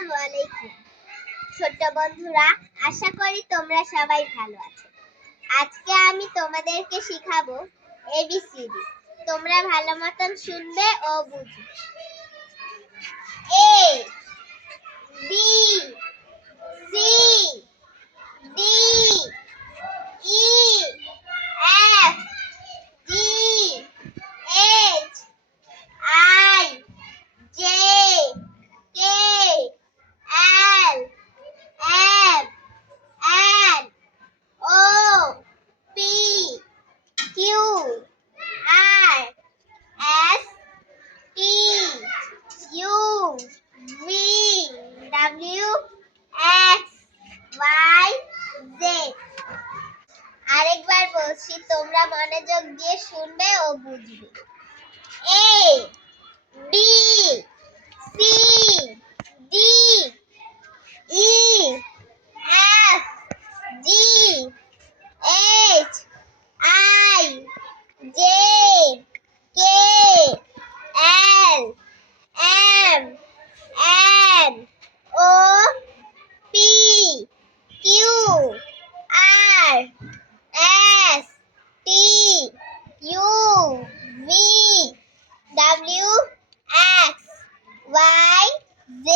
আসসালামু আলাইকুম ছোট্ট বন্ধুরা, আশা করি তোমরা সবাই ভালো আছো। আজকে আমি তোমাদেরকে শিখাবো এবিসিডি। তোমরা ভালো মতন শুনবে ও বুঝবে। A B C D E F G H I J K L M N O P Q R S T U V W X Y Z। আরেকবার বলছি, তোমরা মনোযোগ দিয়ে শুনবে ও বুঝবে। A B C D E F G H I J K L M N O P Q R S T U V W X Y Z।